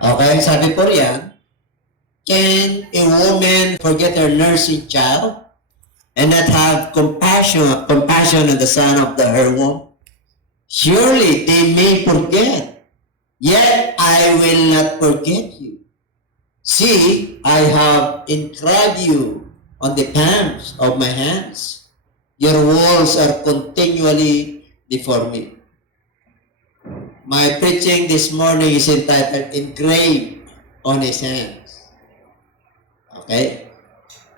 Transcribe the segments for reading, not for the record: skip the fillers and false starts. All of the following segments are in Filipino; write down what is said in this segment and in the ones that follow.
Okay, sabi po riyan, can a woman forget her nursing child and not have compassion on the son of her womb? Surely they may forget, yet I will not forget you. See, I have inscribed you on the palms of my hands. Your walls are continually before me. My preaching this morning is entitled Engraved on His Hands. Okay?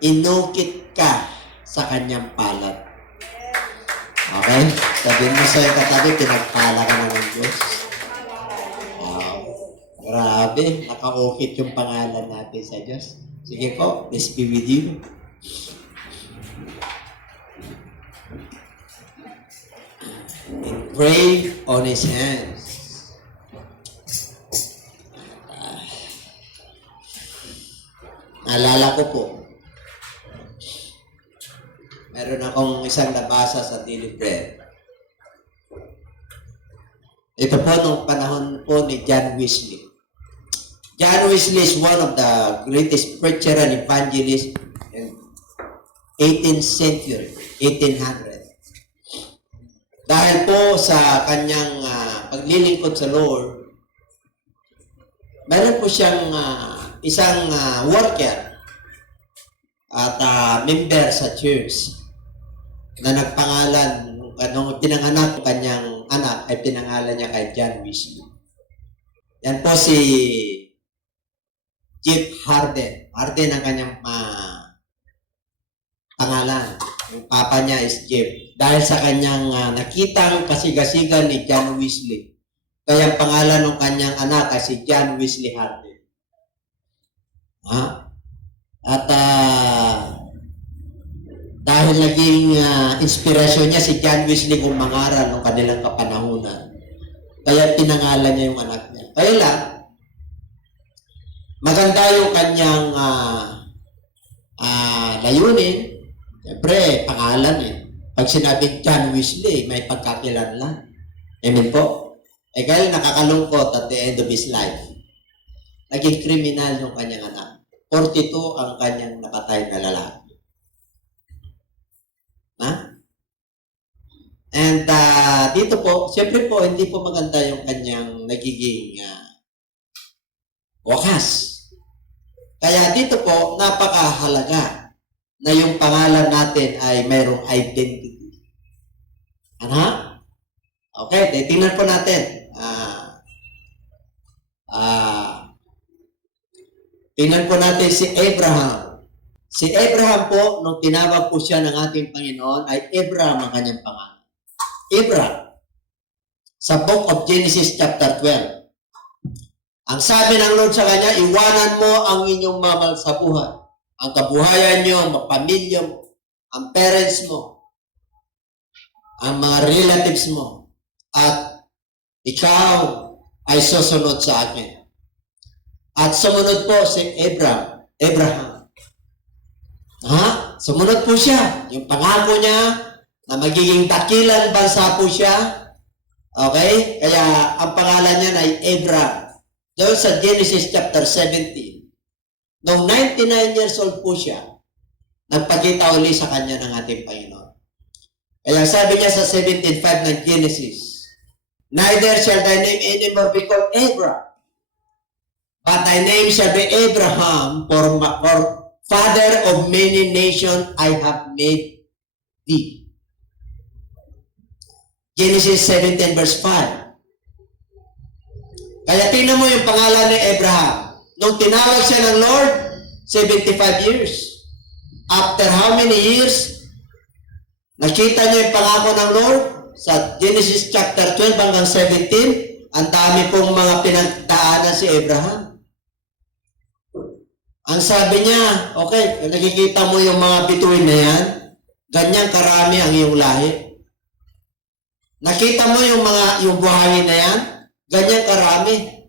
Inukit ka sa kanyang palad. Okay? Sabihin mo sa katabi, pinagpala ka na ng Diyos. Grabe, nakaukit yung pangalan natin sa Diyos. Sige po, peace be with you. Engraved on His hands. Naalala ko po, meron akong isang nabasa sa Daily Bread. Ito po nung panahon po ni John Wesley. John Wesley is one of the greatest preacher and evangelist in 18th century, 1800. Dahil po sa kanyang paglilingkod sa Lord, meron po siyang isang worker at member sa church na nagpangalan, nung pinanganak ng kanyang anak, ay pinangalan niya kay John Wesley. Yan po si Jeff Harden. Harden ang kanyang pangalan. Yung papa niya is Jeff. Dahil sa kanyang nakitang kasigasigan ni John Wesley. Kaya ang pangalan ng kanyang anak ay si John Wesley Harden. At dahil naging inspirasyon niya si John Wesley kung mangaral ng kanilang kapanahunan. Kaya pinangalan niya yung anak niya. Kaya lang, maganda yung kanyang layunin. Siyempre, pangalan eh. Pag sinabing John Wesley, may pagkakilanlan. Amen po? Kaya nakakalungkot at the end of his life. Naging kriminal yung kanyang anak. 42 ang kanyang napatay na lalaki. And dito po, siyempre po, hindi po maganda yung kanyang nagiging wakas. Kaya dito po, napakahalaga na yung pangalan natin ay mayroong identity. Okay, tingnan po natin. Tingnan po natin si Abraham. Si Abraham po, nung tinawag po siya ng ating Panginoon, ay Abraham ang kanyang pangalan. Abraham. Sa book of Genesis chapter 12. Ang sabi ng Lord sa kanya, iwanan mo ang inyong mahal sa buhay. Ang kabuhayan nyo, ang pamilya mo, ang parents mo, ang mga relatives mo, at ikaw ay susunod sa akin. At sumunod po si Abraham. Sumunod po siya. Yung pangako niya na magiging dakilang bansa po siya. Okay? Kaya ang pangalan niya ay Abraham. Doon sa Genesis chapter 17. Noong 99 years old po siya, nagpakita uli sa kanya ng ating Panginoon. Kaya sabi niya sa 17:5 ng Genesis, neither shall thy name anymore be called Abraham, but thy name shall be Abraham, for father of many nations I have made thee. Genesis 17 verse 5. Kaya tingnan mo yung pangalan ni Abraham. Nung tinawag siya ng Lord, 75 years. After how many years, nakita niya yung pangako ng Lord sa Genesis chapter 12 hanggang 17, ang dami pong mga pinagdaanan si Abraham. Ang sabi niya, okay, nakikita mo yung mga bituin na yan, ganyan karami ang iyong lahi. Nakita mo yung buhangin na yan, ganyan karami.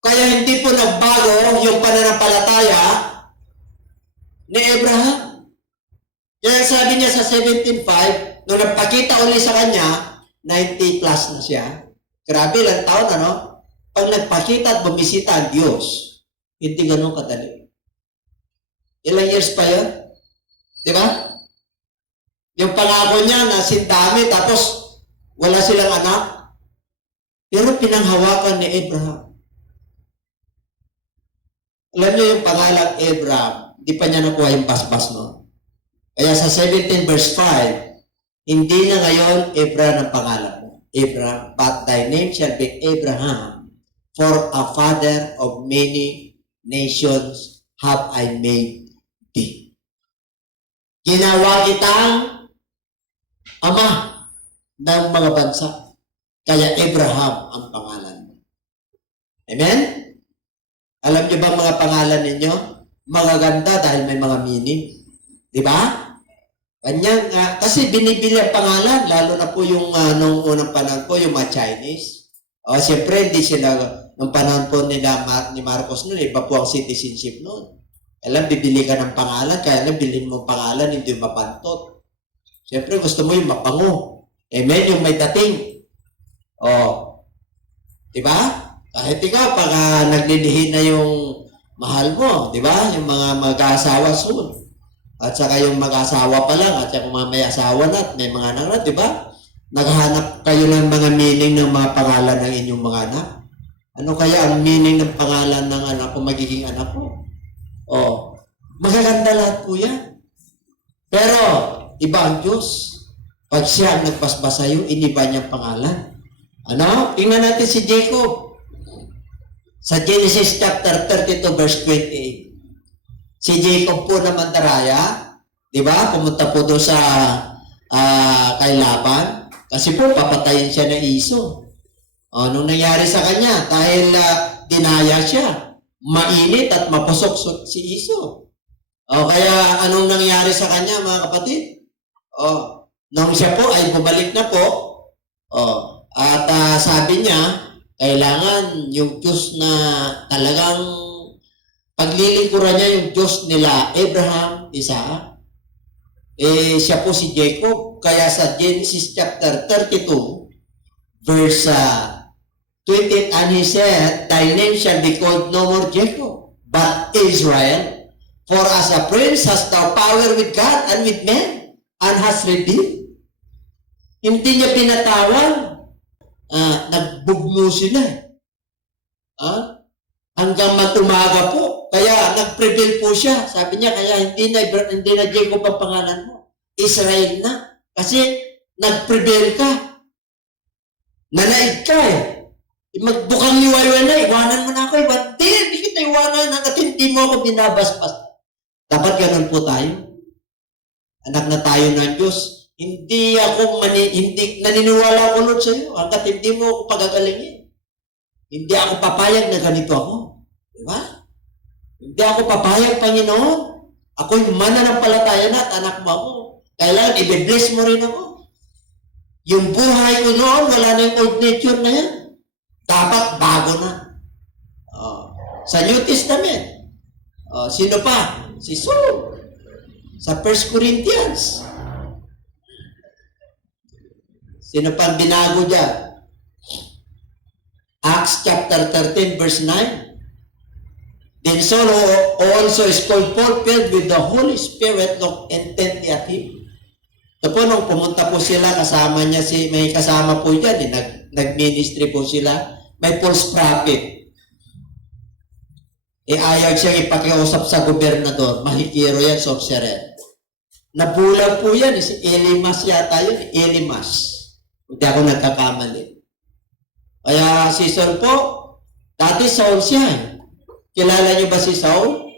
Kaya hindi po nagbago yung pananampalataya ni Abraham. Kaya sabi niya sa 17:5, nung nagpakita uli sa kanya, 90 plus na siya. Grabe, ilang taon, ano? pag nagpakita at bumisita ang Diyos, hindi ganun kadali. Ilang years pa yun? Di ba? Yung pangako niya na sindami, tapos wala silang anak. Pero pinanghawakan ni Abraham. Alam niyo yung pangalang Abraham, di pa niya nakuha yung basbas, no? Kaya sa 17 verse 5, hindi na ngayon Abraham ang pangalan mo. Abraham, but thy name shall be Abraham, for a father of many nations have I made thee. Ginawa kitang ama ng mga bansa. Kaya Abraham ang pangalan mo. Amen? Alam niyo ba mga pangalan ninyo? Magaganda dahil may mga meaning. Di ba? Kanyang, kasi binibili ang pangalan, lalo na po yung nung unang panahon po, yung mga Chinese. Siyempre, hindi sila, nung panahon po nila ni Marcos noon, iba po ang citizenship noon. Alam, bibili ka ng pangalan, kaya lang bilhin mo pangalan, hindi mapantot. Siyempre, gusto mo yung mapango. Amen, yung may dating. Diba? Kahit ikaw, pag naglilihin na yung mahal mo, diba? Yung mga mag-aasawa soon. At saka yung mag-asawa pa lang, at saka mga may asawa na, at may mga anak na, diba? Naghanap kayo ng mga meaning ng mga pangalan ng inyong mga anak. Ano kaya ang meaning ng pangalan ng anak ko, magiging anak ko? Magaganda lahat po yan. Pero, iba ang Diyos. Pag siya ang nagpasbas sa'yo, iniba niyang pangalan. Ano? Tingnan natin si Jacob. Sa Genesis chapter 32 verse 28. Si Jacob po na mandaraya, di ba? Pumunta po doon sa kay Laban. Kasi po, papatayin siya ng Iso. Nung nangyari sa kanya, dahil dinaya siya, mainit at mapusok si Iso. Kaya anong nangyari sa kanya, mga kapatid? Nung siya po ay bumalik na po, at sabi niya, kailangan yung Diyos na talagang paglilingkuran niya yung Diyos nila, Abraham, Isaac. Siya po si Jacob. Kaya sa Genesis chapter 32, verse 28, and he said, thy name shall be called no more Jacob, but Israel, for as a prince hast thou power with God and with men, and hast redeemed. Hindi niya pinatawan. Nagbugno sila. Hanggang matumaga po. Kaya nag-prevail po siya. Sabi niya, kaya hindi na Jacob ang pangalan mo. Israel na. Kasi nag-prevail ka. Nanaig ka eh. Magbukang liwayway na, iwanan mo na ako. Hindi kita iwanan hanggat hindi mo ako binabaspas. Dapat ganun po tayo. Anak na tayo ng Diyos. Hindi naniniwala ko Lord sa iyo hanggat hindi mo ako pagagalingin. Hindi ako papayag na ganito ako. Di ba? Hindi ako papayag, Panginoon. Ako yung mananampalataya na at anak mo ako. Kailangan i-bless mo rin ako. Yung buhay ko noon, wala na yung old nature na yan. Dapat bago na. Sa New Testament, sino pa? Si Saul. Sa 1 Corinthians. Sino pang binago dyan? Acts chapter 13 verse 9. Then Saul also is called Paul, filled with the Holy Spirit, looked intently at him. Ito po, nung pumunta po sila, kasama niya may kasama po dyan, nag-ministry po sila, may false prophet. Ayaw siyang ipakiusap sa gobernador, mahikiro yan, sorcerer. Nabulag po yan, si Elimas yata yun, Elimas. Hindi ako nagkakamali. Kaya si Saul po, dati Saul siya. Kilala niyo ba si Saul?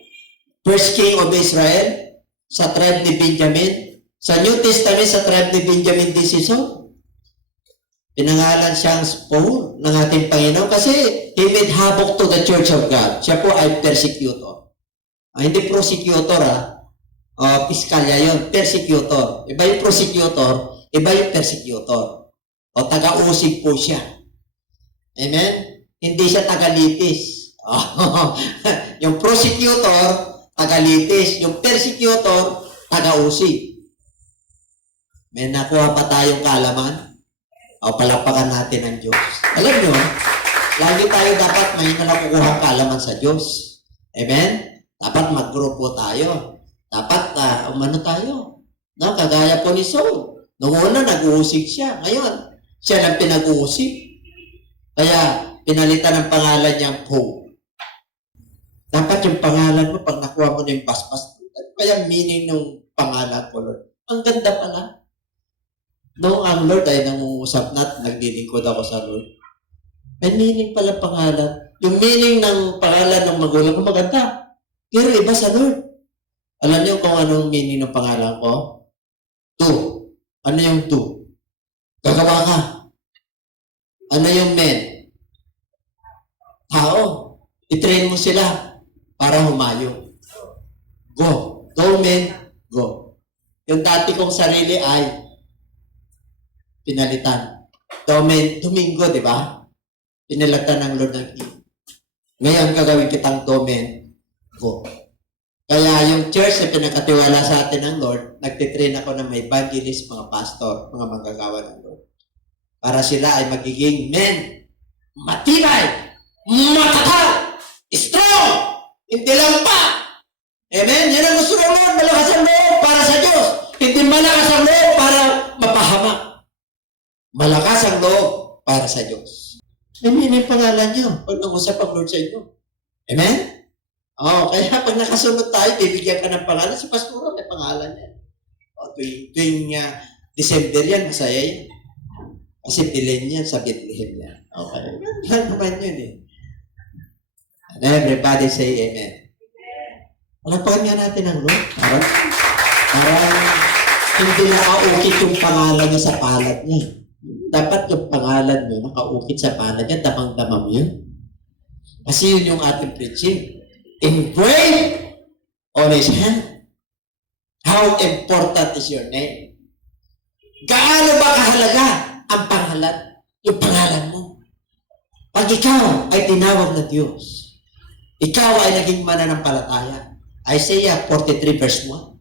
First king of Israel, sa tribe ni Benjamin. Sa New Testament, sa tribe ni Benjamin din si Saul. Pinangalan siyang Paul ng ating Panginoon kasi he made havoc to the church of God. Siya po ay persecutor. Hindi prosecutor piskalya yun, persecutor. Iba yung prosecutor, iba yung persecutor. O taga-usig po siya. Amen? Hindi siya taga-litis. Yung prosecutor, taga-litis. Yung persecutor, taga-usig. May nakuha pa tayong kaalaman? O palakpakan natin ang Diyos. Alam nyo, Lagi tayo dapat may nakukuha kaalaman sa Diyos. Amen? Dapat maggrupo tayo. Dapat umano tayo. No? Kagaya po ni Saul. Noong una, nag-uusig siya. Ngayon, siya lang pinag-uusig. Kaya, pinalitan ng pangalan niyang Paul. Dapat yung pangalan mo, pag nakuha mo na yung paspas, kaya meaning ng pangalan ko, Lord. Ang ganda pala. Noong ang Lord ay nangungusap na at naglilingkod ako sa Lord. May meaning pala pangalan. Yung meaning ng pangalan ng magulang ko maganda. Pero iba sa Lord. Alam niyo kung anong meaning ng pangalan ko? To. Ano yung to? Gagawa ka. Ano yung men? Tao. I-train mo sila para humayo. Go. Go, men. Go. Yung dati kong sarili ay pinalitan. Domingo, di ba? Pinalitan ng Lord ng E. Ngayon, gagawin kitang domen. Go. Kaya yung church na pinakatiwala sa atin ng Lord, nagtitrain ako ng may evangelist, mga pastor, mga manggagawa ng Lord. Para sila ay magiging men, matibay, matatag, strong, hindi lang pa. Amen? Yan ang gusto ng Lord, malakas ang loob para sa Diyos. Hindi malakas ang loob para mapahamak. Malakas ang loob para sa Diyos. May pangalan niyo pag nag-usap ang Lord sa inyo. Amen? Kaya pag nakasunod tayo, bibigyan ka ng pangalan. Si Pastor, may pangalan yan. Tuwing December yan, masaya yan. Kasi Belen yan, sa Bethlehem yan. Okay. Yan naman yun eh. And everybody say amen. Palapakan nga natin ang Lord. Parang hindi nakaukit yung pangalan niya sa palad niya. Dapat yung pangalan mo nakaukit sa palad niya, damang-dama mo yun. Kasi yun yung ating preaching. Engraved on his hand. How important is your name? Gaano ba kahalaga ang pangalan? Yung pangalan mo. Pag ikaw ay tinawag na Diyos, ikaw ay naging mananampalataya. Isaiah 43 verse 1.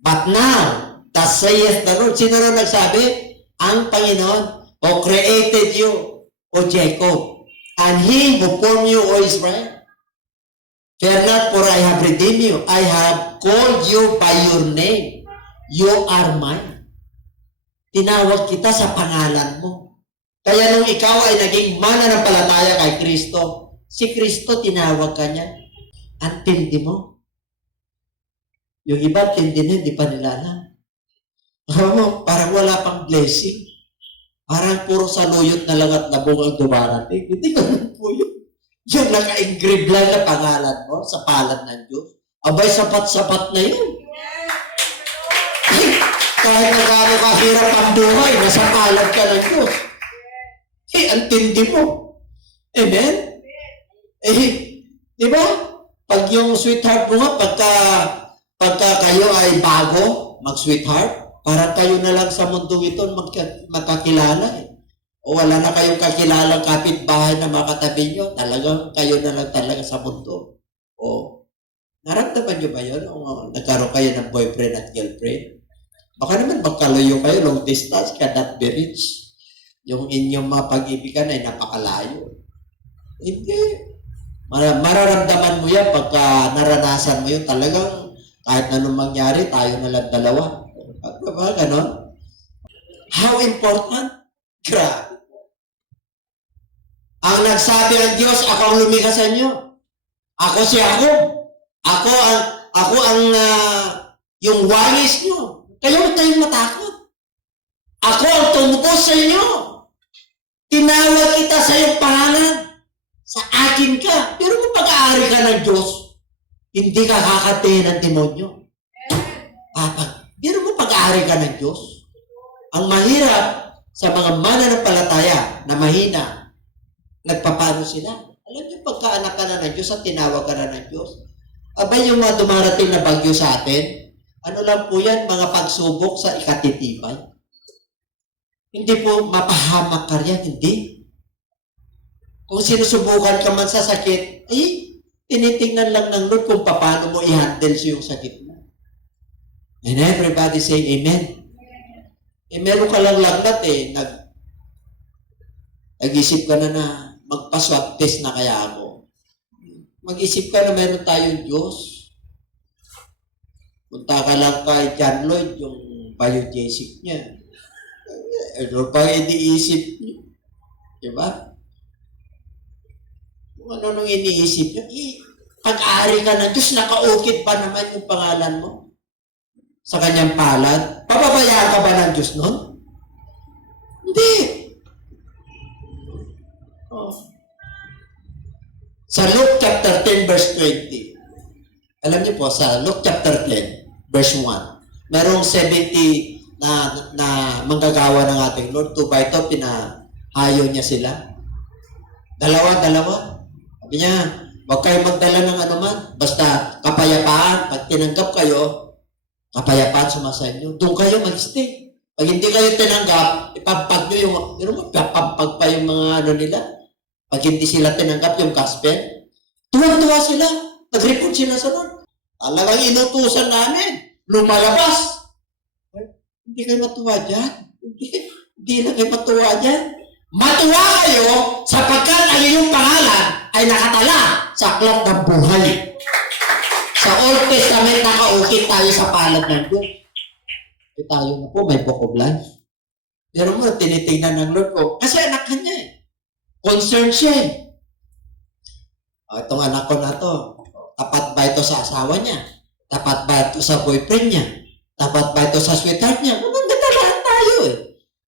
But now, thus saith the Lord. Sino rin nagsabi? Ang Panginoon, who created you, O Jacob, and He who formed you, O Israel. Fear not, for I have redeemed you. I have called you by your name. You are mine. Tinawag kita sa pangalan mo. Kaya nung ikaw ay naging mananampalataya kay Kristo, si Kristo tinawag ka niya. Ang tindi mo. Yung iba, tindi niya, hindi pa nila alam. Parang wala pang blessing. Parang puro saluyot na lang at nabungang dumarating. Hindi ganun po yun. Yung naka-engrave lang na pangalan mo sa palad ng Diyos. Abay, sapat-sapat na yun. Kahit na gano'n kahirap ang buhay, nasa palad ka ng Diyos. Ang tindi mo. Amen? Di ba? Pag yung sweetheart mo nga, pagka kayo ay bago, mag-sweetheart, parang kayo na lang sa mundong ito magkakilala eh. O wala na kayong kakilalang kapitbahay na makatabi nyo, talagang kayo na lang talaga sa mundo. O, naramdaman nyo ba yun? O nagkaroon kayo ng boyfriend at girlfriend? Baka naman magkalayo kayo, long distance, cannot be reached. Yung inyong mga pag-ibigan ay napakalayo. Hindi. Mararamdaman mo yan pagka naranasan mo yun. Talagang kahit anong mangyari, tayo na lang dalawa. Diba, ganon? How important? Grabe. Ang nagsabi ang Diyos, ako ang lumikha sa inyo. Ako si Jacob. Ako ang yung wangis nyo. Kayo huwag tayong matakot. Ako ang tumubos sa inyo. Tinawag kita sa iyong pangalan. Sa akin ka. Pero kung pag-aari ka ng Diyos, hindi ka kakatayin ng demonyo. Pero kung pag-aari ka ng Diyos, ang mahirap sa mga mananampalataya na mahina, nagpapano sila. Alam niyo, pagkaanak ka na ng Diyos at tinawag ka na ng Diyos, abay yung mga dumarating na bagyo sa atin, ano lang po yan, mga pagsubok sa ikatitibay. Hindi po mapahamak ka yan, hindi. Kung sinusubukan ka man sa sakit, tinitingnan lang ng Lord kung paano mo i-handle yung sakit mo. And everybody say amen. Meron ka lang lagnat nag-isip ka na magpa-swab test na kaya ako. Mag-isip ka na meron tayong Diyos. Punta ka lang kay John Lloyd, yung biogesic niya. Ano pa iniisip niyo? Diba? Kung ano nung iniisip niyo, pag-ari ka ng Diyos, nakaukit pa naman yung pangalan mo sa kanyang palad. Papabayaan ka ba ng Diyos nun? Hindi. Oh. Sa Luke chapter 10 verse 20, alam niyo po, sa Luke chapter 10 verse 1, merong 70 na manggagawa ng ating Lord. 2 by 2, pinahayo niya sila. Dalawa. Sabi niya, huwag kayo magdala ng anuman, basta kapayapaan. Pag tinanggap kayo, kapayapaan sumasay niyo. Doon kayo mag-stay. Pag hindi kayo tinanggap, ipampag niyo yung, pampag pa yung mga ano nila. Pag hindi sila tinanggap yung gospel, tuwa-tuwa sila. Nag-report sila sa Lord. Talagang inutusan namin. Lumalabas. Hindi kayo matuwa dyan. Hindi na kayo matuwa dyan. Matuwa kayo sapagkat ang iyong pangalan ay nakatala sa aklat ng buhay. Sa Old Testament, nakaukit tayo sa palad ng Diyos. E tayo na po, may book of life. Pero mo, tinitingnan ng Lord ko. Kasi anak ka niya eh. Concerned siya eh. Itong anak ko na to, tapat ba ito sa asawa niya? Tapat ba ito sa boyfriend niya? Tapat ba ito sa sweetheart niya? Magandaan tayo eh.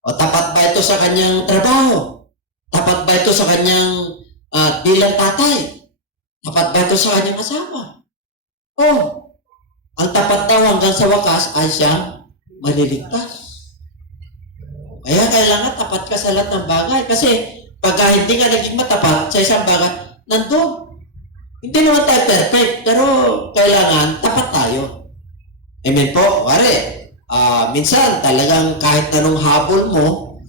O tapat ba ito sa kanyang trabaho? Tapat ba ito sa kanyang bilang tatay? Tapat ba ito sa kanyang asawa? Ang tapat daw hanggang sa wakas ay siyang maliligtas. Kaya kailangan tapat ka sa lahat ng bagay. Kasi pagka hindi ka naging matapat sa isang bagay, nandun. Hindi naman tayo perfect, pero kailangan tapat tayo. Amen po? Wari, minsan talagang kahit anong habol mo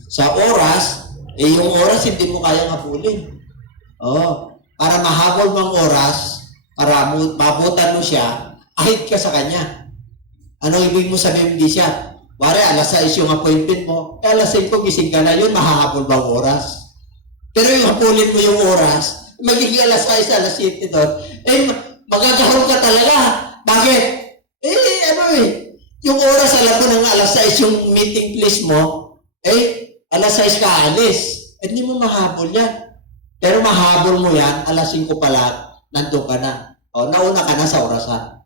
sa oras, yung oras hindi mo kayang habulin. Para mahabol mo ang oras, para mabutan mo siya, ahit ka sa kanya. Anong ibig mo sabihin hindi siya? Wari, alas 6 yung appointment mo, alas 5 gising ka na yun, mahahabol ba ang oras? Pero yung habulin mo yung oras, magiging alas 6, alas 7 doon, magagahol ka talaga. Bakit? Yung oras, alam mo ng alas 6 yung meeting place mo, alas 6 ka alis. Hindi mo mahabol yan. Pero mahabol mo yan, alas 5 pala, nandun ka na. Nauna ka na sa orasan.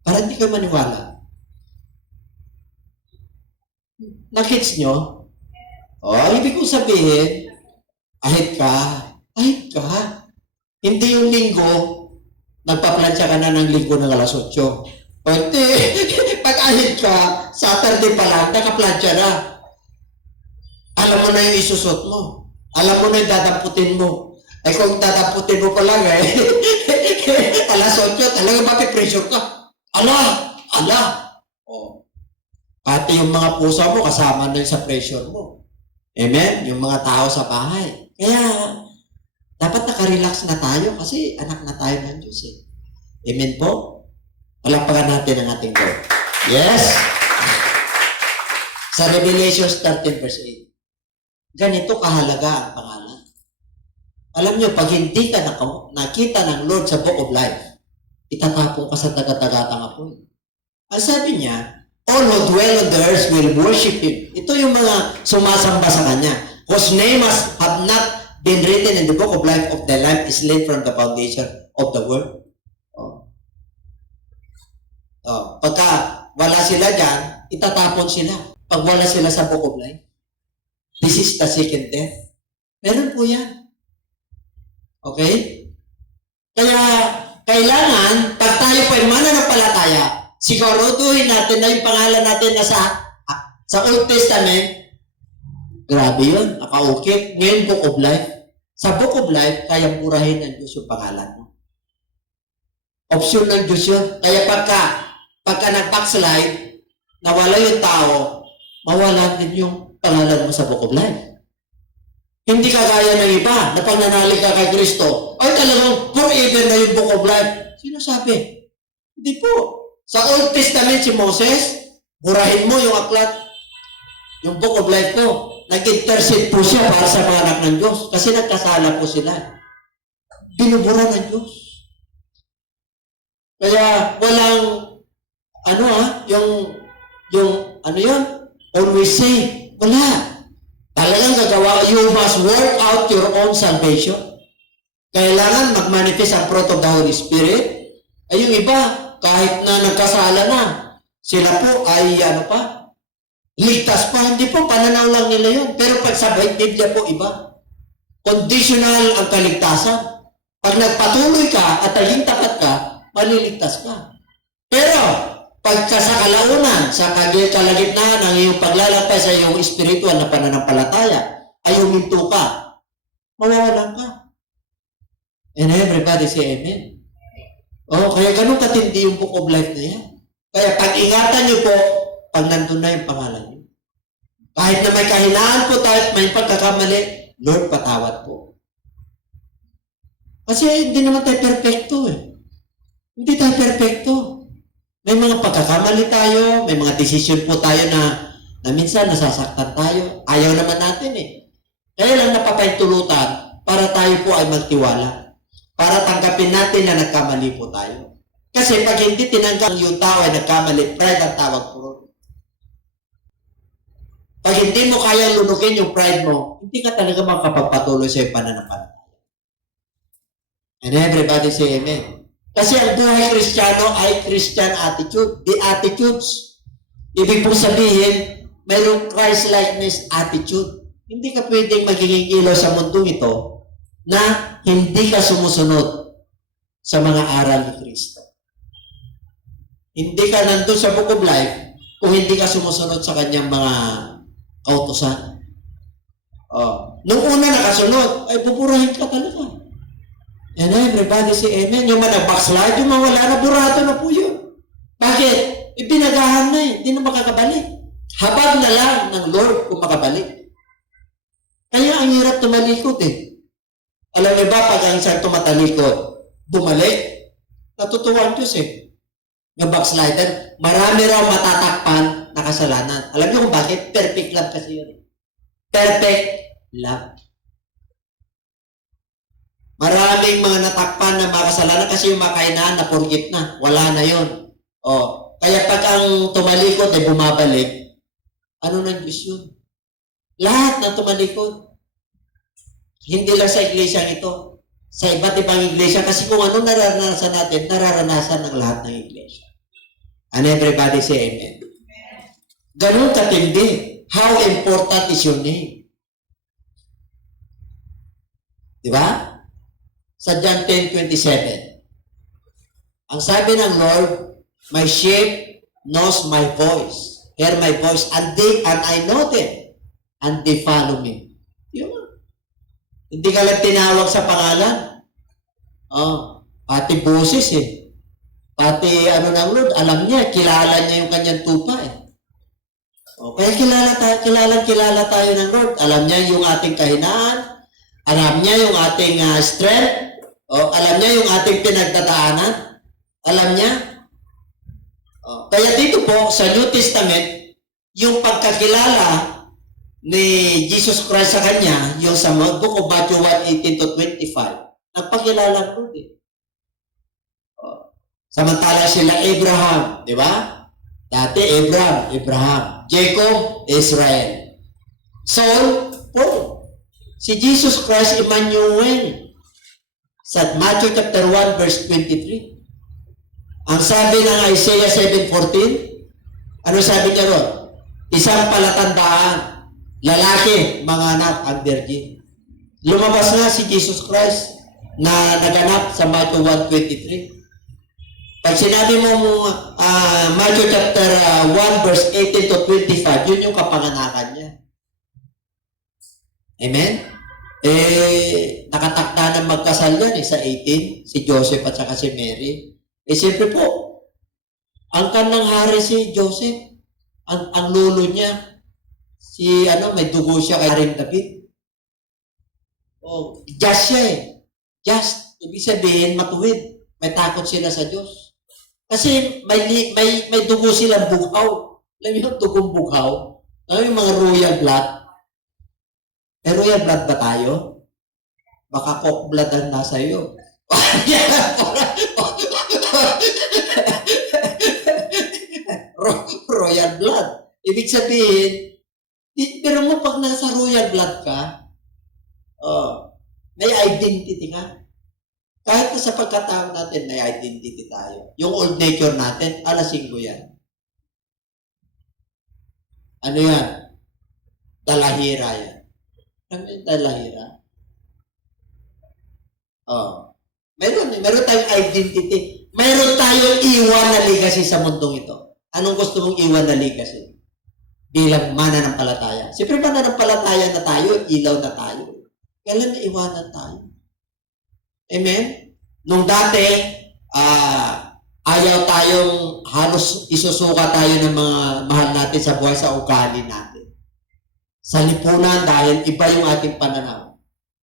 Para hindi ka maniwala. Nakits nyo? Ibig kong sabihin, ahit ka. Hindi yung linggo, nagpaplansya ka na ng linggo ng alas 8. Pwede, pag ahit ka, Saturday pa lang, nakaplansya na. Alam mo na yung isusot mo. Alam mo na yung dadamputin mo. Kung dadamputin mo pa lang alas 8, talaga mapipressure ka. Ala. Pati yung mga pusa mo, kasama na sa pressure mo. Amen? Yung mga tao sa bahay. Kaya, dapat nakarelax na tayo kasi anak na tayo ng Diyos eh. Amen po? Palakpakan natin ang ating Lord. Yes! Sa Revelation 13 verse 8, ganito kahalaga ang pangalan. Alam nyo, pag hindi ka nakita ng Lord sa Book of Life, itatapon ka sa dagat-dagatang apoy. Ang sabi niya, all who dwell on the earth will worship Him. Ito yung mga sumasamba sa Kanya. Whose name have not been written in the book of life of the Lamb is laid from the foundation of the world. Pagka wala sila dyan, itatapon sila. Pag wala sila sa book of life. This is the second death. Meron po yan. Okay? Kaya, kailangan, pag tayo po ay mananampalataya, siguraduhin natin na yung pangalan natin na sa Old Testament, grabe yun, nakaukit. Ngayon, Book of Life. Sa Book of Life, kayang purahin ng Diyos yung pangalan mo. Option ng Diyos yun. Kaya pagka nag-backslide, nawala yung tao, mawala din yung pangalan mo sa Book of Life. Hindi ka gaya ng iba na pag nanalig ka kay Kristo, ay talagang forever na yung Book of Life. Sino sabi? Hindi po. Sa Old Testament si Moses, burahin mo yung aklat, yung Book of Life ko. Nag-intercede po siya para sa mga anak ng Diyos kasi nagkasala po sila. Binubura ng Diyos. Kaya walang, always say, wala. Talagang gagawa, you must work out your own salvation. Kailangan mag-manifest ang fruit of the Holy Spirit. Ay yung iba, kahit na nagkasala na, sila po ay ligtas pa. Hindi po, pananaw lang nila yun. Pero pag sa Biblia po, iba. Conditional ang kaligtasan. Pag nagpatuloy ka at naging tapat ka, maliligtas ka. Pero, pagka sa kalaunan, sa kalagitnaan ng iyong paglalakbay sa iyong spiritual na pananampalataya, ay huminto ka, mawawalan ka. And everybody say amen. Kaya ganun katindi yung book of life na yan. Kaya pag-ingatan niyo po, pag nandun na yung pangalan niyo. Kahit na may kahinaan po tayo at may pagkakamali, Lord, patawad po. Kasi hindi naman tayo perfecto eh. Hindi tayo perfecto. May mga pagkakamali tayo, may mga desisyon po tayo na minsan nasasaktan tayo. Ayaw naman natin eh. Kaya lang napapahintulutan para tayo po ay magtiwala. Para tanggapin natin na nagkamali po tayo. Kasi pag hindi tinanggap yung tao ay nagkamali, pride ang tawag po. Pag hindi mo kayang lunugin yung pride mo, hindi ka talaga makapagpatuloy sa iyong pananampalataya. And everybody say amen. Kasi ang buhay Kristiyano ay Christian attitude. The attitudes. Ibig pong sabihin, mayroong Christ-likeness attitude. Hindi ka pwedeng magiging ilaw sa mundong ito na hindi ka sumusunod sa mga aral ni Kristo. Hindi ka nandun sa book of life kung hindi ka sumusunod sa kanyang mga kautusan. Nung una nakasunod, ay buburahin ka talaga. And everybody say amen. Yung mga nag-backslide, yung mga wala na, burato na po yun. Bakit? Ibinagahan na eh. Hindi na makakabalik. Habag na lang ng Lord kung makabalik. Kaya ang hirap tumalikod eh. Alam niyo ba, pag ang isang tumatalikod, bumalik, natutuwa ang Diyos eh. Yung backslider, marami raw matatakpan na kasalanan. Alam niyo kung bakit? Perfect love kasi yun. Perfect love. Maraming mga natakpan na mga kasalanan kasi yung mga kainaan na forget na. Wala na yun. Kaya pag ang tumalikod ay bumabalik, ano ng Diyos yun? Lahat na tumalikod. Hindi lang sa iglesia ito. Sa iba't ibang iglesia. Kasi kung ano nararanasan natin, nararanasan ng lahat ng iglesia. And everybody say amen. Ganun katindi. How important is your name? Diba? Sa John 10:27. Ang sabi ng Lord, my sheep knows my voice. Hear my voice. And I know them. And they follow me. Yun. Hindi ka lang tinawag sa pangalan. Pati boses eh. Pati ng Lord, alam niya, kilala niya yung kanyang tupa eh. Kaya kilala tayo ng Lord. Alam niya yung ating kahinaan. Alam niya yung ating strength. Alam niya yung ating pinagdadaanan. Alam niya. Kaya dito po, sa New Testament, yung pagkakilala ni Jesus Christ sa kanya, yung sa book of Matthew 1:18-25, nagpakilala ko din. Samantala sila Abraham, di ba? Dati Abraham. Jacob, Israel. Saul, Paul. Si Jesus Christ, Emmanuel. Sa Matthew chapter 1, verse 23. Ang sabi ng Isaiah 7:14, ano sabi niya ron? Isang palatandaan, lalaki, mga anak, ang virgin. Lumabas na si Jesus Christ na naganap sa Matthew 1:23. Pag sinabi mo Matthew chapter 1, verse 18-25, yun yung kapanganakan niya. Amen? Nakatakda ng magkasal yan sa 18, si Joseph at saka si Mary. Siyempre po, ang kanang hari si Joseph, ang lolo niya, may dugo siya kay Haring David. Just siya eh. Just. Ibig sabihin, matuwid. May takot sila sa Diyos. Kasi may dugo silang bughaw. Alam niyo, dugong bughaw. Yung mga royal blood. Eh, royal blood ba tayo? Baka cock blood ang nasa iyo. Royal blood. Ibig sabihin, pero mo pag nasa royal blood ka, may identity ka. Kahit na sa pagkatao natin, may identity tayo. Yung old nature natin, alasing ko yan. Ano yan? Talahira yan. Ano yung talahira? Meron tayong identity. Meron tayong iwan na legacy sa mundong ito. Anong gusto mong iwan na legacy? Bilang mananampalataya. Siyempre mananampalataya na tayo, ilaw na tayo. Kailan na iwanan tayo? Amen? Nung dati, ayaw tayong halos isusuka tayo ng mga mahal natin sa buhay sa ugali natin. Sa lipunan dahil iba yung ating pananaw.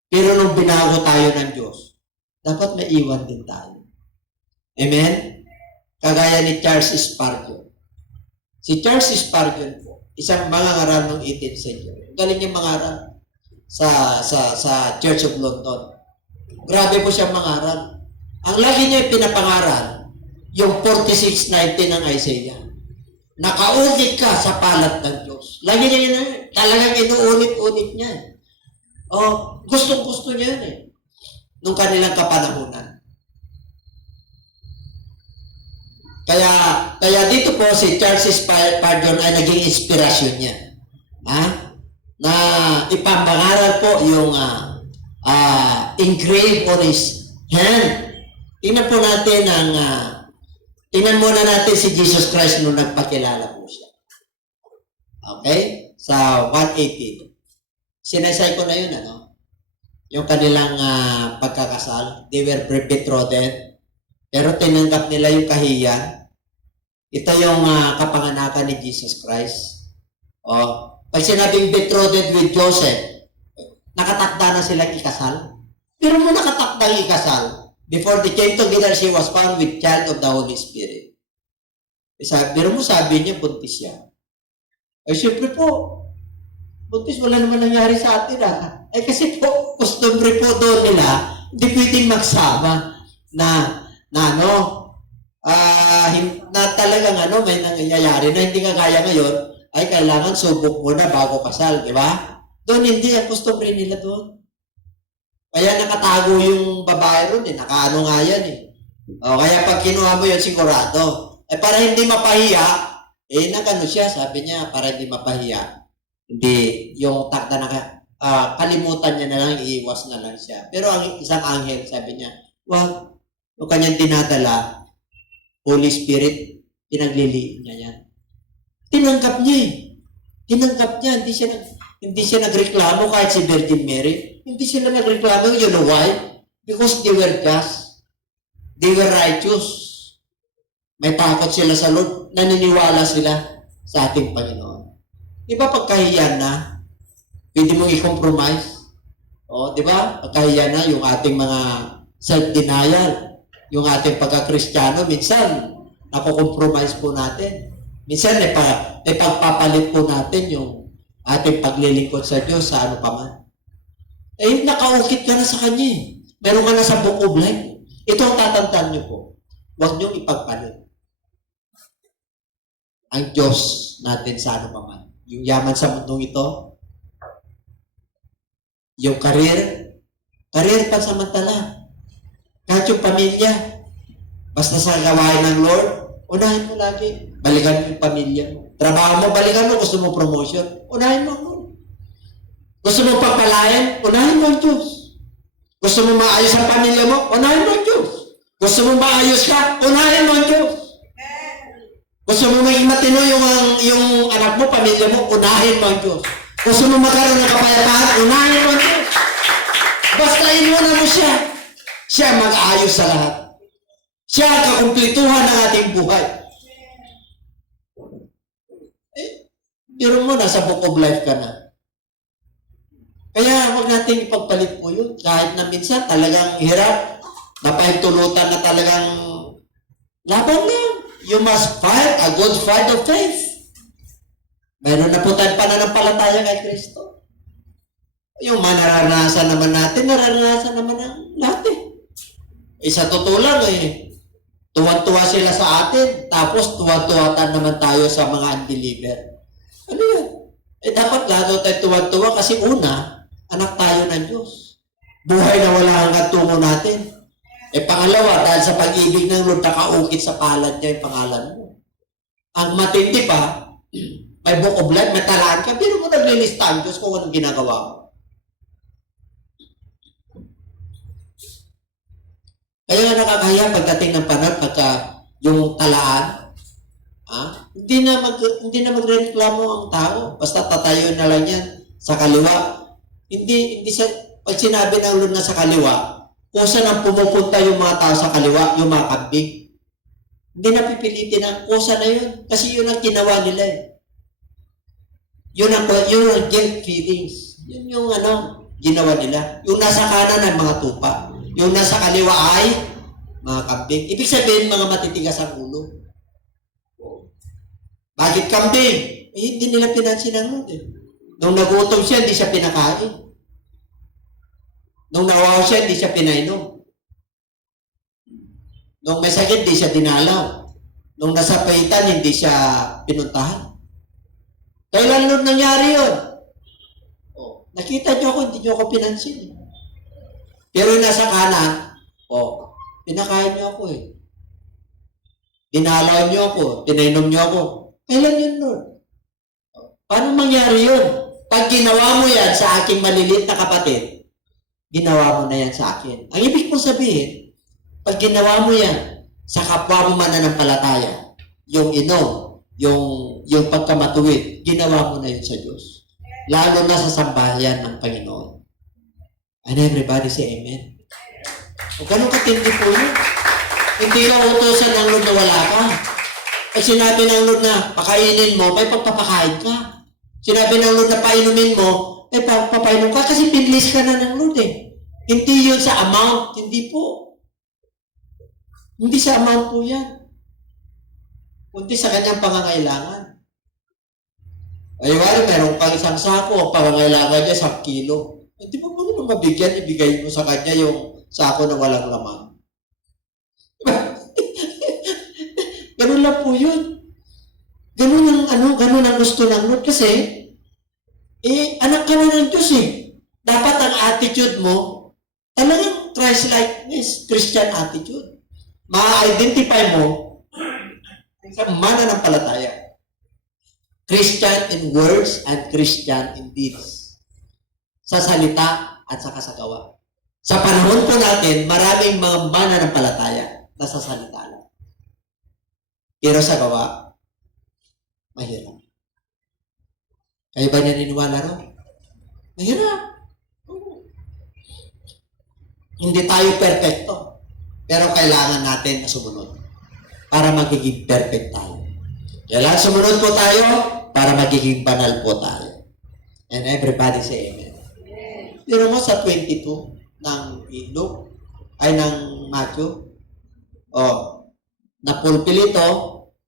Pero nung binago tayo ng Diyos, dapat maiwan din tayo. Amen? Kagaya ni Charles Spurgeon. Si Charles Spurgeon po, isang mangangaral ng 18th century. Galing niyang mangaral sa Church of London. Grabe po siyang mangaral. Ang lagi niya pinapangaral, yung 46:19 ng Isaiah. Nakaulit ka sa palat ng Diyos. Lagi niya yun, talagang inuulit-ulit niya. Gustong-gusto niya yun eh. Nung kanilang kapanahunan. Kaya dito po si Charles Spurgeon ay naging inspirasyon niya. Na ipambangaral po yung engraved on his hand. Tingnan po natin tingnan muna natin si Jesus Christ nung nagpakilala po siya. Okay? Sa 1:18. Sinaysay ko na yun, yung kanilang pagkakasal. They were betrothed. Pero tinanggap nila yung kahiyan. Ito yung kapanganakan ni Jesus Christ. Pag sinabing betrothed with Joseph, nakatakda na silang ikasal. Pero mo nakatakdang ikasal, before they came together, she was found with child of the Holy Spirit. Pero mo sabi niya, buntis siya. Ay, syempre po, buntis, wala naman nangyari sa atin kasi po, customary po doon nila, hindi pwedeng magsama na talagang may nangyayari na hindi ka kaya ngayon, ay kailangan subok muna bago kasal, di ba? Doon hindi, ang customary nila doon. Kaya nakatago yung babae ron nakaano nga yan kaya pag kinuha mo yun sigurado. Para hindi mapahiya, nagano siya, sabi niya, para hindi mapahiya. Hindi, yung takda na kalimutan niya na lang, iiwas na lang siya. Pero ang isang anghel, sabi niya, wag, yung kanyang dinadala, Holy Spirit, pinagliliin niya yan. Tinanggap niya Tinanggap niya, hindi siya nagreklamo kahit si Virgin Mary. Hindi sila nagreklamo, you know why? Because they were just. They were righteous. May takot sila sa Lord. Naniniwala sila sa ating Panginoon. Di ba pagkahiyan na, pwede mong i-compromise? Di ba? Pagkahiyan na yung ating mga self-denial, yung ating pagka-Kristiyano, minsan, nakukompromise po natin. Minsan, may pagpapalit po natin yung ating paglilingkod sa Diyos sa ano pa man. Nakaukit ka na sa Kanya. Meron ka na sa book of life. Ito ang tatandaan niyo po. Huwag niyong ipagpalit ang Diyos natin sa ano pa man. Yung yaman sa mundong ito, yung career pansamantala. Kahit yung pamilya, basta sa gawain ng Lord, unahin mo lagi. Balikan mo yung pamilya mo. Trabaho mo, balikan mo. Gusto mo promotion, unahin mo ang Lord. Gusto mo pagpalain, unahin mo ang Diyos. Gusto mo maayos ang pamilya mo, unahin mo ang Diyos. Gusto mo maayos ka, unahin mo ang Diyos. Gusto mo maging matino yung anak mo, pamilya mo, unahin mo ang Diyos. Gusto mo magkaroon ng kapayapaan, unahin mo ang Diyos. Basta inuuna mo siya. Siya mag-ayos sa lahat. Siya ang kakumplituhan ng ating buhay. Pero mo, nasa book of life ka na. Kaya huwag natin ipagpalit po yun. Kahit na minsan talagang hirap, napahintulutan na talagang laban lang. You must fight a good fight of faith. Meron na po tayong pananampalataya kay Kristo. Yung nararanasan naman natin, nararanasan naman natin. Sa totoo lang tuwan-tuwa sila sa atin, tapos tuwan-tuwa naman tayo sa mga unbeliever. Ano yan? Dapat lalo tayo tuwan-tuwa kasi una, anak tayo ng Diyos. Buhay na wala hanggang tungo natin. Pangalawa, dahil sa pag-ibig ng Lord, nakaukit sa palad niya yung pangalan mo. Ang matindi pa, may book of life, may talaan ka, pero mo naglilista ang Diyos kung anong ginagawa mo. Kaya nga nakakaya pagdating ng panahon, pagka yung talaan, hindi na magreklamo ang tao. Basta tatayo na lang yan sa kaliwa. Hindi sa, pag sinabi ng Lord na sa kaliwa, kung saan ang pumupunta yung mga tao sa kaliwa, yung mga kambing, hindi na pipilitin ang kusa na yun. Kasi yun ang ginawa nila Yun ang guilt feelings. Yun yung ginawa nila. Yung nasa kanan ay mga tupa. Yung nasa kaliwa ay mga kambing. Ibig sabihin, mga matitigas ang ulo. Bakit kambing? Hindi nila pinansin ang Lord Nung nagutom siya, hindi siya pinakain. Nung nawaw siya, hindi siya pinainom. Nung may sakit, hindi siya dinalaw. Nung nasa paitan, hindi siya pinuntahan. Kailan Lord nangyari yun? Nakita niyo ako, hindi niyo ako pinansin. Pero nasa kanan, pinakain niyo ako Dinalaw niyo ako, pinainom niyo ako. Kailan yun, Lord? Paano mangyari yun? Pag ginawa mo yan sa aking maliliit na kapatid, ginawa mo na yan sa akin. Ang ibig kong sabihin, pag ginawa mo yan sa kapwa mo mananampalataya, yung yung pagkamatuwid, ginawa mo na yun sa Diyos. Lalo na sa sambahayan ng Panginoon. And everybody say amen. O ganun katindi po yun. Hindi ka utosan ng Lord na wala ka. Pag sinabi ng Lord na pakainin mo, may pagpapakain ka. Sinabi ng Lord na painumin mo, may pagpapainom ka kasi pinlis ka na ng Lord Hindi yun sa amount. Hindi po. Hindi sa amount po yan. Kundi sa kanyang pangangailangan. Ay, wala, meron kang isang sako, pangangailangan niya 1 kilo. Hindi mo naman mabigyan, ibigay mo sa kanya yung sako na walang laman. Ganun lang po yun. Ganun ang gusto ng Lord. Kasi, anak ka na ng Diyos Dapat ang attitude mo, talagang Christ-likeness, Christian attitude. Ma-identify mo sa mananampalataya. Christian in words and Christian in deeds. Sa salita at sa kasagawa. Sa panahon po natin, maraming mga mananampalataya na sa salita lang. Pero sa gawa, mahirap. Kayo ba naniniwala ron? Mahirap. Hindi tayo perfecto. Pero kailangan natin na sumunod para magiging perfect tayo. Kailangan sumunod po tayo para magiging banal po tayo. And everybody say amen. Pero mo sa 22 ng Luke, ay ng Matthew, napulpil ito,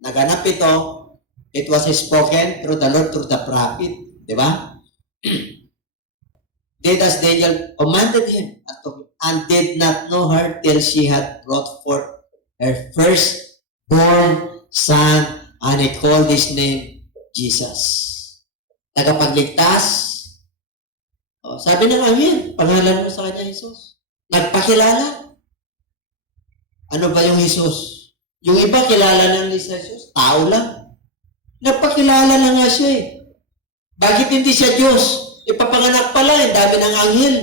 naganap ito, it was spoken through the Lord, through the prophet. Di ba? Did as Daniel commanded him and did not know her till she had brought forth her firstborn son, and he called his name Jesus. Tagapagligtas. Sabi ng angel, pangalan mo sa kanya Jesus. Nagpakilala. Ano ba yung Jesus? Yung iba kilala ng Jesus, tao lang. Nagpakilala na nga siya Bakit hindi siya Diyos? Ipapanganak pala, dami ng anghel.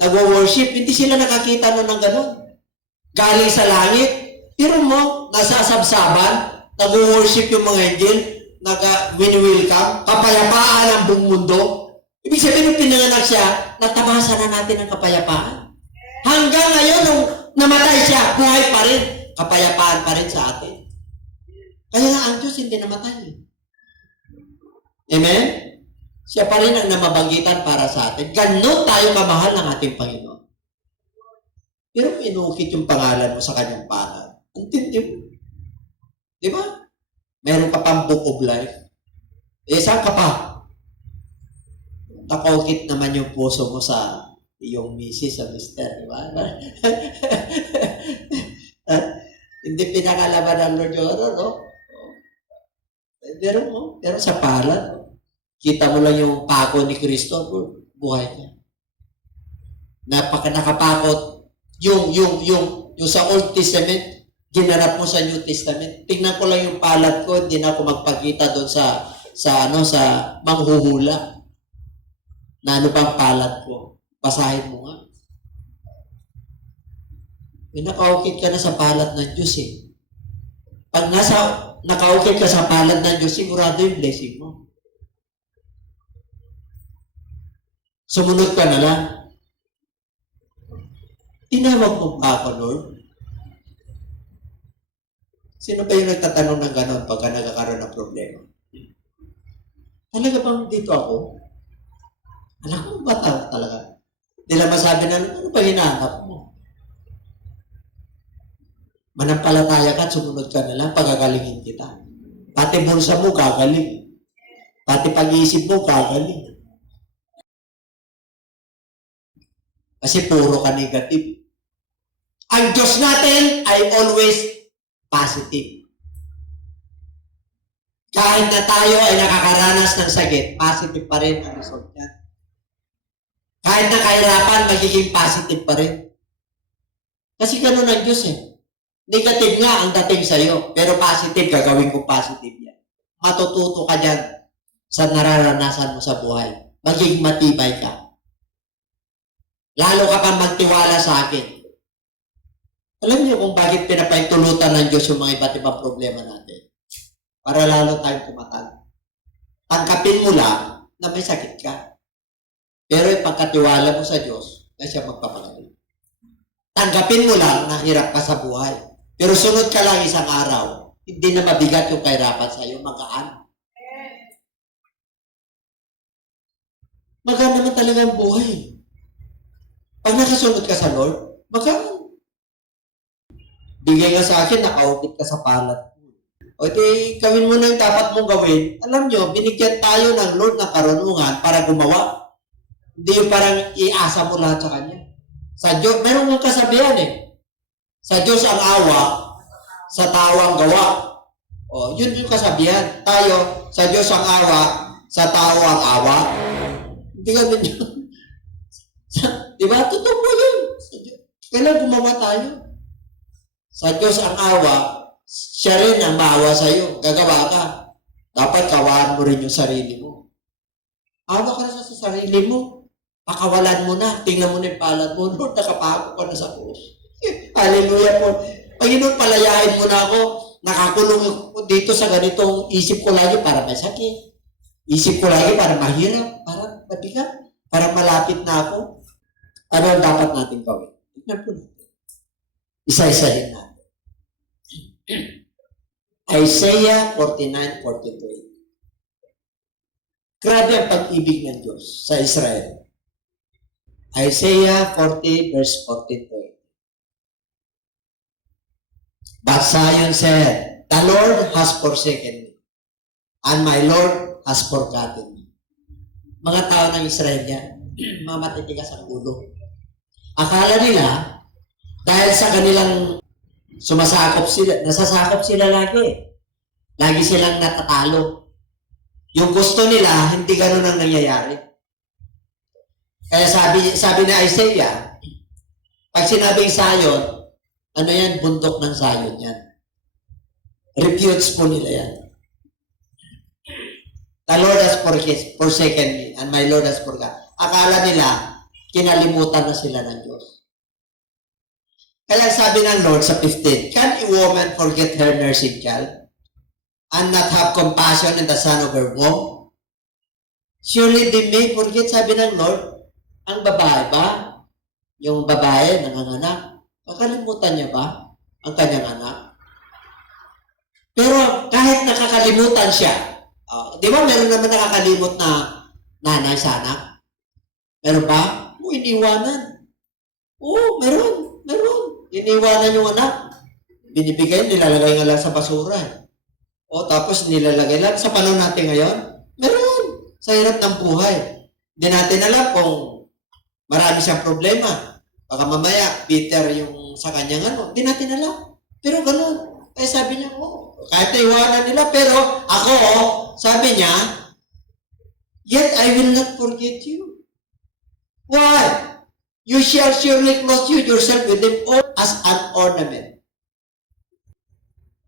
Nagwo-worship, hindi sila nakakita ng gano'n. Galing sa langit, pero mo, nasa sabsaban, nagwo-worship yung mga angel, wini-welcome, kapayapaan ang buong mundo. Ibig sabihin, nung pinanganak siya, natabasan na natin ang kapayapaan. Hanggang ngayon, nung namatay siya, buhay pa rin. Kapayapaan pa rin sa atin. Kaya nga, ang Diyos hindi namatay. Amen? Siya pa rin ang namabanggitan para sa atin. Ganun tayo kamahal ng ating Panginoon. Pero inukit yung pangalan mo sa kanyang pangalan. Ang tindi mo. Di ba? Meron ka pang book of life. Saan ka pa? Nakaukit naman yung puso mo sa iyong misis, sa mister, di ba? Hindi pinakalaban ng Lord yun, no? Pero sa palad, kita mo lang yung pako ni Kristo, buhay niya. Nakapakot. Yung sa Old Testament, ginanap mo sa New Testament. Tingnan ko lang yung palad ko, hindi na ako magpakita doon sa manghuhula. Na ano bang palad ko? Basahin mo nga. May nakaukit ka na sa palad ng Diyos eh. Pag nakaukit ka sa palad ng Diyos, sigurado yung blessing mo. Sumunod ka na lang. Tinawag mo pa ako, Lord. Sino ba yung nagtatanong ng gano'n pagka nagkakaroon ng problema? Talaga bang dito ako? Alam ko ba talaga? Hindi lang masabi na, ano ba hinahanap mo? Manampalataya ka, sumunod ka na lang, pagagalingin kita. Pati bulsa mo, gagaling. Pati pag-iisip mo, gagaling. Kasi puro ka negative. Ang Diyos natin ay always positive. Kahit na tayo ay nakakaranas ng sakit, positive pa rin ang result niya. Kahit na kahirapan, magiging positive pa rin. Kasi ganun ang Diyos eh. Negative nga ang dating sa'yo, pero positive, gagawin ko positive yan. Matututo ka dyan sa nararanasan mo sa buhay. Magiging matibay ka. Lalo ka pang magtiwala sa akin. Alam niyo kung bakit pinapaintulutan ng Diyos yung mga iba't ibang problema natin? Para lalo tayong tumatag. Tangkapin mo lang na may sakit ka. Pero ipagkatiwala mo sa Diyos na siya magpapagaling. Tanggapin mo lang na hirap ka sa buhay. Pero sunod ka lang isang araw, hindi na mabigat yung kahirapan sa iyo, magaan. Magaan naman talaga ang buhay. Pag nakasunod ka sa Lord, magaan. Bigay nga sa akin, nakaukit ka sa palad. O di, gawin mo na yung dapat mong gawin. Alam nyo, binigyan tayo ng Lord ng karunungan para gumawa. Hindi yung parang iasa mo lahat sa Kanya. Sa Diyos, meron mong kasabihan eh. Sa Diyos ang awa, sa tao ang gawa. O, yun yung kasabihan. Tayo, sa Diyos ang awa, sa tao ang awa. Hindi ganun yun. Diba? Totoo po yun. Kailan gumawa tayo? Sa Diyos ang awa, siya rin ang maawa sa iyo. Gagawa ka. Dapat kawaan mo rin yung sarili mo. Awa ka na sa sarili mo. Pakawalan mo na. Tingnan mo na yung palad mo. Lord, nakapako ka na sa krus. Hallelujah po. Panginoon, palayain mo na ako. Nakakulong dito sa ganitong isip ko lagi para may sakit. Isip ko lagi para mahirap. Para mabigat. Para malapit na ako. Ano ang dapat natin gawin? Tignan po natin. Isa-isahin natin. Isaiah 49:42. Grabe ang pag-ibig ng Diyos sa Israel. Isaiah 40 verse 42. But Zion said, the Lord has forsaken me, and my Lord has forgotten me. Mga tao ng Israel yan, mga matitigas ang ulo. Akala nila, dahil sa kanilang nasasakop sila lagi. Lagi silang natatalo. Yung gusto nila, hindi ganun ang nangyayari. Kaya sabi ni Isaiah, pag sinabing Zion, ano yan? Bundok ng Zion yan. Refutes po nila yan. The Lord has forsaken me, and my Lord has forgotten. Akala nila, kinalimutan na sila ng Diyos. Kaya sabi ng Lord sa 15, can a woman forget her nursing child and not have compassion in the son of her womb? Surely they may forget, sabi ng Lord, ang babae ba? Yung babae, nanganganak. Makalimutan niya ba ang kanyang anak? Pero kahit nakakalimutan siya, di ba meron naman nakakalimot na nanay sa anak? Meron ba? Iniwanan. Oo, meron. Iniwanan yung anak. Binibigay, nilalagay nga lang sa basura. O tapos nilalagay lang. Sa panahon natin ngayon, meron. Sa hirap ng buhay. Hindi natin alam kung marami siyang problema. Baka mamaya, bitter yung sa kanyang ano. Hindi natin alam. Pero ganun. Kaya sabi niya, kahit iwanan nila, pero ako, sabi niya, yet I will not forget you. Why? You shall surely clothe yourself with them all as an ornament,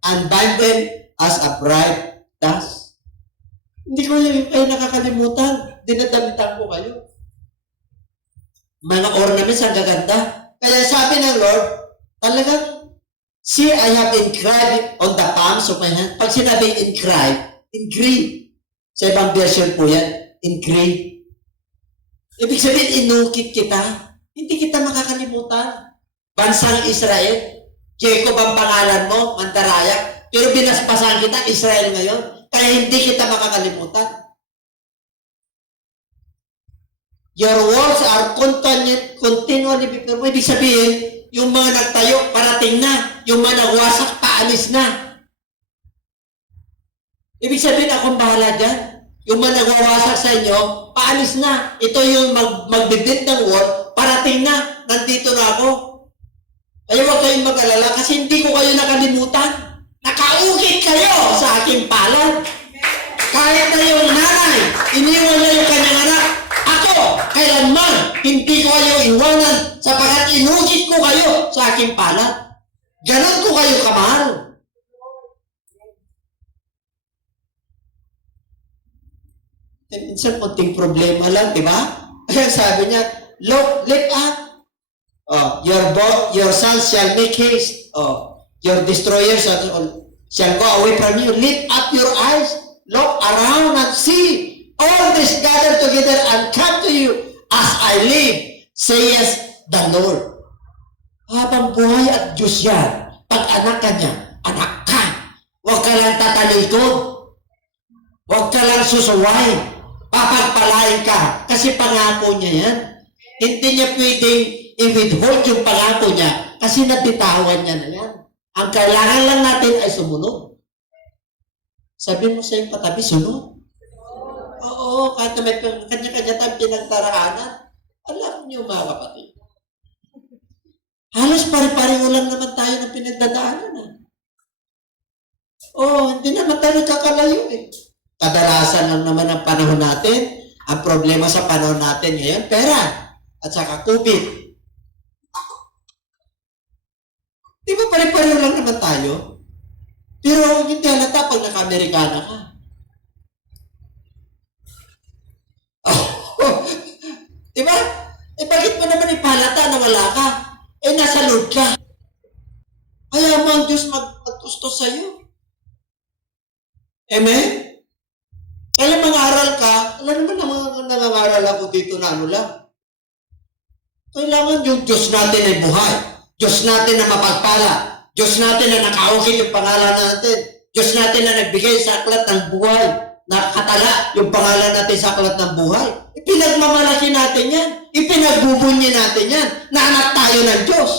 and bind them as a bright dust. Hindi ko kayo nakakalimutan. Dinadamitan ko kayo. Mga ornaments ang gaganda. Kaya sabi ng Lord, talagang, see, I have inscribed on the palms of my hand. Pag sinabi engraved, sa ibang version po yan, engraved. Ibig sabihin, inukit kita. Hindi kita makakalimutan. Bansang Israel, Jacob ang pangalan mo, Mandaraya, pero binaspasan kita, Israel ngayon. Kaya hindi kita makakalimutan. Your words are continually before mo. Ibig sabihin, yung mga nagtayo, parating na. Yung mga nagwasak, paalis na. Ibig sabihin, akong bahala dyan. Yung mga nagwawasak sa inyo, paalis na. Ito yung magbibuild ng wall, parating na. Nandito na ako. Kaya huwag kayong mag-alala kasi hindi ko kayo nakalimutan. Nakaukit kayo sa aking palad. Kahit na yung nanay, iniwan na yung kanyang anak. Ako, kailanman, hindi ko kayo iwanan sapagkat inukit ko kayo sa aking palad. Ganon ko kayo kamahal. Minsan konting problema lang, di ba? Kaya sabi niya, look, lift up. Your sons shall make haste. Your destroyers shall go away from you. Lift up your eyes. Look around and see. All this gather together and come to you as I live, says the Lord. Habang buhay at Diyos yan, pag anak ka niya, anak ka. Huwag ka lang tatalikod. Huwag ka lang susuway. Papagpalain ka. Kasi pangako niya yan. Hindi niya pwedeng i-withhold yung pangako niya kasi nabitawan niya na yan. Ang kailangan lang natin ay sumunod. Sabi mo sa iyong katabi, sunod. Oo, kahit na may kanya-kanya tayong pinagdaraanan. Alam niyo mga kapatid. Halos pare-pareho lang naman tayo ng pinagdadaanan. Hindi naman tayo nagkakalayo eh. Kadalasan lang naman ang panahon natin. Ang problema sa panahon natin ngayon, pera. At saka COVID. Di ba pare-pareho lang naman tayo? Pero hindi halata pag naka-Amerikana ka. Di ba? Bakit mo naman ipalata na wala ka? Nasa Lord ka. Kaya mo ang Diyos magtustos sa'yo. Amen? Kaya mangaral ka, alam naman na mga nangangaral ako dito na ano lang. Kailangan yung Diyos natin ay buhay. Diyos natin na mapagpala. Diyos natin na nakaukit yung pangalan natin. Diyos natin na nagbigay sa aklat ng buhay. Nakatala yung pangalan natin sa aklat ng buhay. Ipinagmamalaki natin yan. Ipinagbubunyi natin yan. Na anak tayo ng Diyos.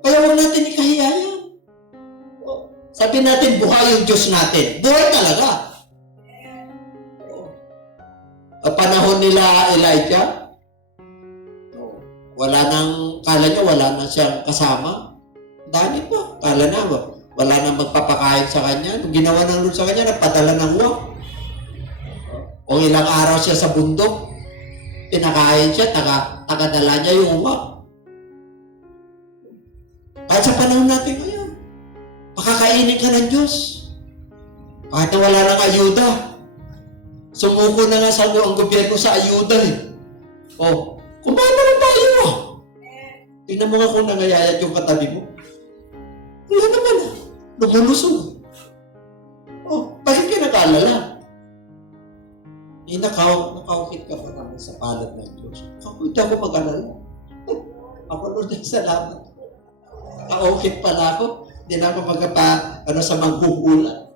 Kaya huwag natin ikahiya yan. Sabi natin, buhay yung Diyos natin. Buhay talaga. Panahon nila Elijah, wala nang, kala niya wala na siyang kasama. Dami pa. Kala na, wala nang magpapakain sa kanya. Nung ginawa ng Lord sa kanya, nagpadala ng uwak. O ilang araw siya sa bundok, pinakain siya, tagadala niya yung uwak. Kahit sa panahon natin ngayon, makakainin ka ng Diyos. Kahit na wala nang ayuda. Sumuko na nga sa ang gobyerno sa ayuda eh. Kumain naman tayo mo. Tingnan mo nga kung nangayayat yung katabi mo. Wala naman ah. Lumulusog. Bakit ka nag-alala? Nakaukit ka pa naman sa palad ng Diyos. Hindi ako mag-alala. Ako, Lord, salamat. Nakaukit pala ako. Hindi na ako sa manghuhulan.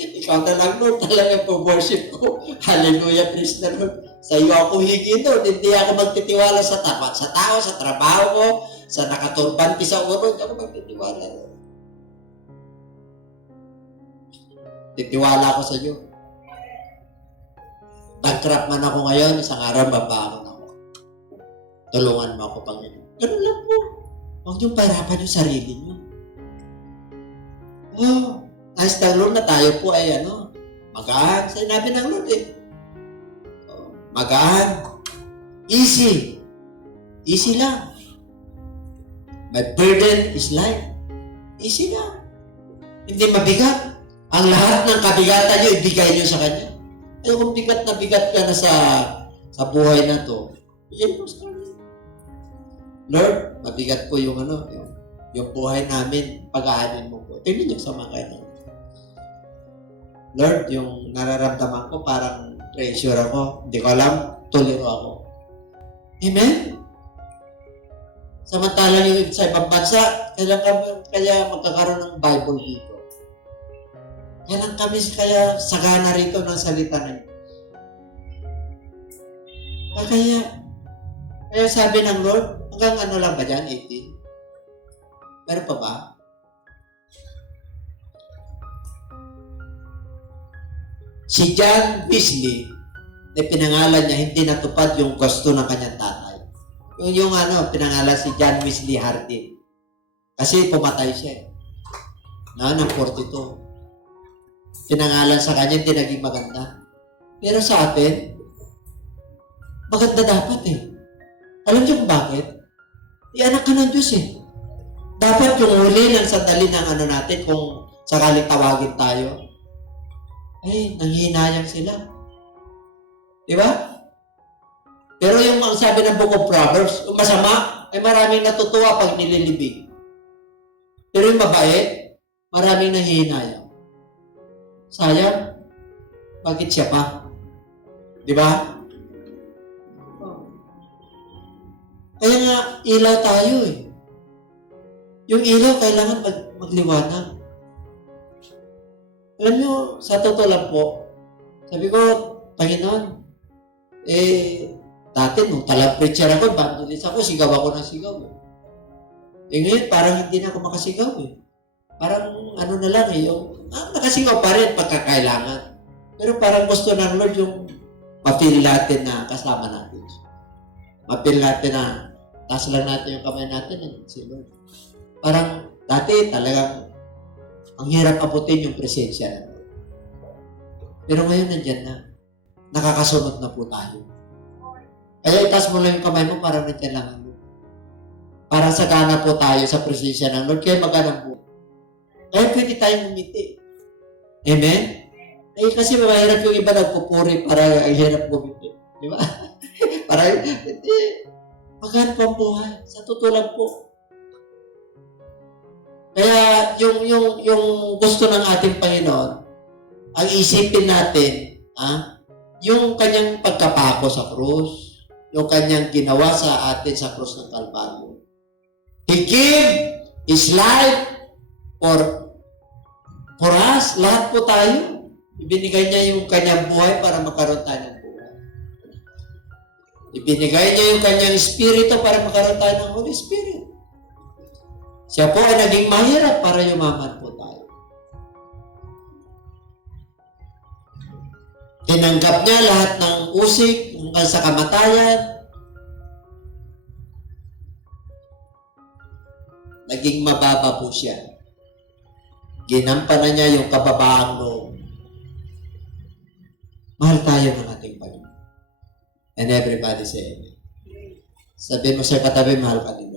Ikaw na lang, Lord, talaga po worship ko. Hallelujah, praise the Lord. Sa iyo ako higin, Lord. Hindi ako magtitiwala sa tapat. Sa tao, sa trabaho ko, sa nakaturbanti sa ulo, hindi ako magtitiwala, Lord. Titiwala ako sa iyo. bankrupt man ako ngayon, isang araw babangon ako. Tulungan mo ako, Panginoon. Ganun lang po. Huwag niyong pahirapan yung sarili niyo. Oh, nais ng Lord na tayo po ay magaan. Sinabi ng Lord magaan. Easy. Easy lang. My burden is light. Easy lang. Hindi mabigat. Ang lahat ng kabigatan niyo, ibigay niyo sa Kanya. Ay, kung bigat na bigat ka na sa buhay na to, bigyan mo sa Kanya. Lord, mabigat po yung buhay namin, pag-aanin mo po. Tingnan niyo sa mga kainan. Lord, yung nararamdaman ko, parang pressure ako. Hindi ko alam, tuliro ako. Amen? Samantalang yung sa ibang bansa, kaya magkakaroon ng Bible dito. Kaya sagana rito ng salita ng Diyos. Kaya sabi ng Lord, hanggang lang ba dyan? 18? Meron pa ba? Si John Wesley, na pinangalan niya, hindi natupad yung gusto ng kanyang tatay. Yung pinangalan si John Wesley Harding. Kasi pumatay siya. Ng 42. Pinangalan sa kanya, hindi naging maganda. Pero sa atin, maganda dapat Alam niyo kung bakit? Anak ka ng Diyos Dapat yung huli ng sandali ng natin, kung sakaling tawagin tayo, nanghihinayang sila. Di ba? Pero yung ang sabi ng Book of Proverbs, yung masama, ay maraming natutuwa pag nililibig. Pero yung mabait, maraming nanghihinayang. Sayang, bakit siya pa? Di ba? Kaya nga, ilaw tayo Yung ilaw, kailangan magliwanag. Alam nyo, sa totoo lang po, sabi ko, Panginoon, dati nung preacher ako, evangelist ako, sigaw ako ng sigaw. Ngayon, parang hindi na ako makasigaw Parang na lang nakasigaw pa rin pagkakailangan. Pero parang gusto ng Lord yung ma-feel natin na kasama natin. Ma-feel natin na taas lang natin yung kamay natin si Lord. Parang dati talagang ang hirap abutin yung presensya ng Lord. Pero ngayon nandyan na. Nakakasunod na po tayo. Kaya itaas mo lang yung kamay mo, parang nandyan lang ang Lord. Parang sagana po tayo sa presensya ng Lord. Kaya magana po. Kaya pwede tayong umiti. Amen? Kasi mahirap yung iba nagpupuri para ang hirap gumiti. Di ba? Para hindi. Maganda po ang buhay. Sa totoo lang po. Kaya yung gusto ng ating Panginoon, ang isipin natin, yung kanyang pagkapako sa krus, yung kanyang ginawa sa atin sa krus ng Kalbaryo. He gave His life for us, lahat po tayo. Ibinigay niya yung kanyang buhay para magkaroon tayo ng buhay. Ibinigay niya yung kanyang espiritu para magkaroon tayo ng Holy Spirit. Siya po ay naging mahirap para yumaman po tayo. Tinanggap niya lahat ng usik hanggang sa kamatayan. Naging mababa po siya. Ginampanan niya yung kababaang loob. Mahal tayo ng ating Panginoon. And everybody say amen. Sabi mo sa katabi, mahal ka din.